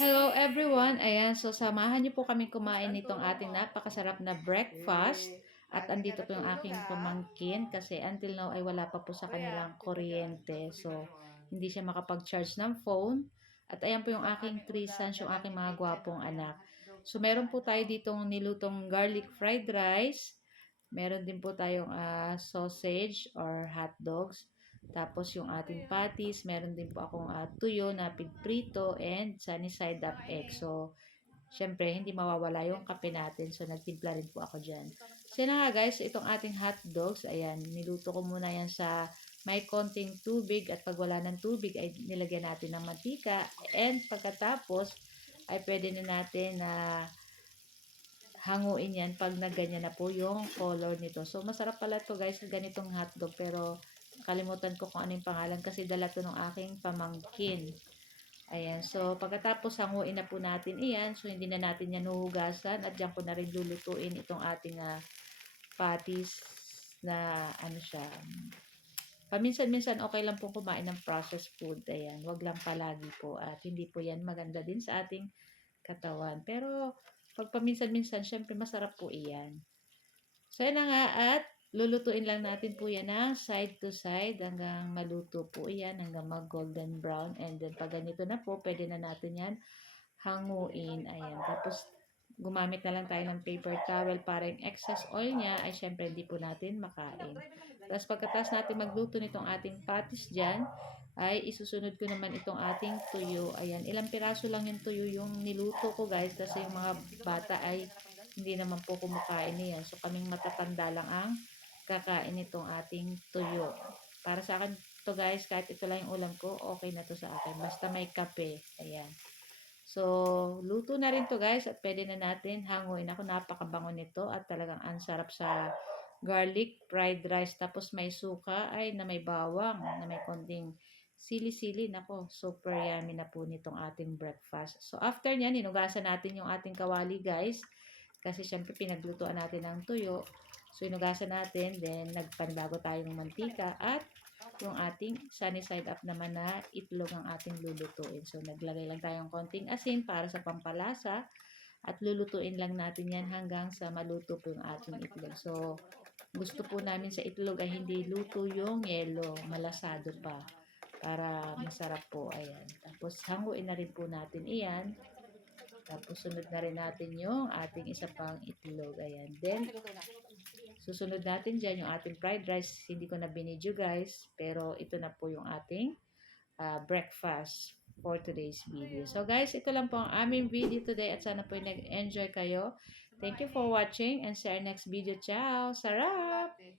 Hello everyone! Ayan, so samahan niyo po kami kumain nitong ating napakasarap na breakfast. At andito po yung aking pamangkin kasi until now ay wala pa po sa kanilang kuryente. So, hindi siya makapag-charge ng phone. At ayan po yung aking 3 sons, yung aking mga gwapong anak. So, meron po tayo ditong nilutong garlic fried rice. Meron din po tayong sausage or hot dogs. Tapos yung ating patties, meron din po akong tuyo na pigprito and sunny side up egg. So, syempre, hindi mawawala yung kape natin. So, nagtimpla rin po ako dyan. So, na nga guys, itong ating hot dogs, ayan, niluto ko muna yan sa may konting tubig at pag wala ng tubig ay nilagyan natin ng mantika. And pagkatapos, ay pwede na natin na hanguin yan pag naganyan na po yung color nito. So, masarap pala to guys, ganitong hotdog. Pero, kalimutan ko kung ano yung pangalan kasi dala to ng aking pamangkin. Ayan. So, pagkatapos hanguin na po natin iyan. So, hindi na natin yan huhugasan. At dyan ko na rin lulutuin itong ating patties na ano siya. Paminsan-minsan okay lang po kumain ng processed food. Ayan. Wag lang palagi po. At hindi po yan maganda din sa ating katawan. Pero, pag paminsan-minsan, syempre masarap po iyan. So, yan na nga at lulutuin lang natin po yan ng side to side hanggang maluto po yan, hanggang mag-golden brown. And then, pag ganito na po, pwede na natin yan hanguin. Ayan. Tapos, gumamit na lang tayo ng paper towel para yung excess oil niya ay syempre hindi po natin makain. Tapos, pagkatapos natin magluto nitong ating patties dyan, ay isusunod ko naman itong ating tuyo. Ayan. Ilang piraso lang yung tuyo yung niluto ko guys kasi yung mga bata ay hindi naman po kumakain niyan. So, kaming matatanda lang ang kakain itong ating tuyo. Para sa akin to guys, kahit ito lang yung ulam ko, okay na to sa akin. Basta may kape. Ayan. So, luto na rin to guys at pwede na natin hanguin. Ako napakabango nito at talagang ang sarap sa garlic fried rice. Tapos may suka ay na may bawang, na may konting sili-sili. Nako, super yummy na po nitong ating breakfast. So, after nyan, hinugasan natin yung ating kawali guys. Kasi syempre pinaglutuan natin ng tuyo. So, inugasan natin. Then, nagpanibago tayo ng mantika at yung ating sunny side up naman na itlog ang ating lulutuin. So, naglagay lang tayong konting asin para sa pampalasa. At lulutuin lang natin yan hanggang sa maluto po yung ating itlog. So, gusto po namin sa itlog ay hindi luto yung yelo. Malasado pa. Para masarap po. Ayan. Tapos, hanguin na rin po natin iyan. Tapos, sunod na rin natin yung ating isa pang itlog. Ayan. Then, susunod natin dyan yung ating fried rice. Hindi ko na binidyo guys. Pero, ito na po yung ating breakfast for today's video. So guys, ito lang po ang aming video today at sana po nag-enjoy kayo. Thank you for watching and see our next video. Ciao! Sarap!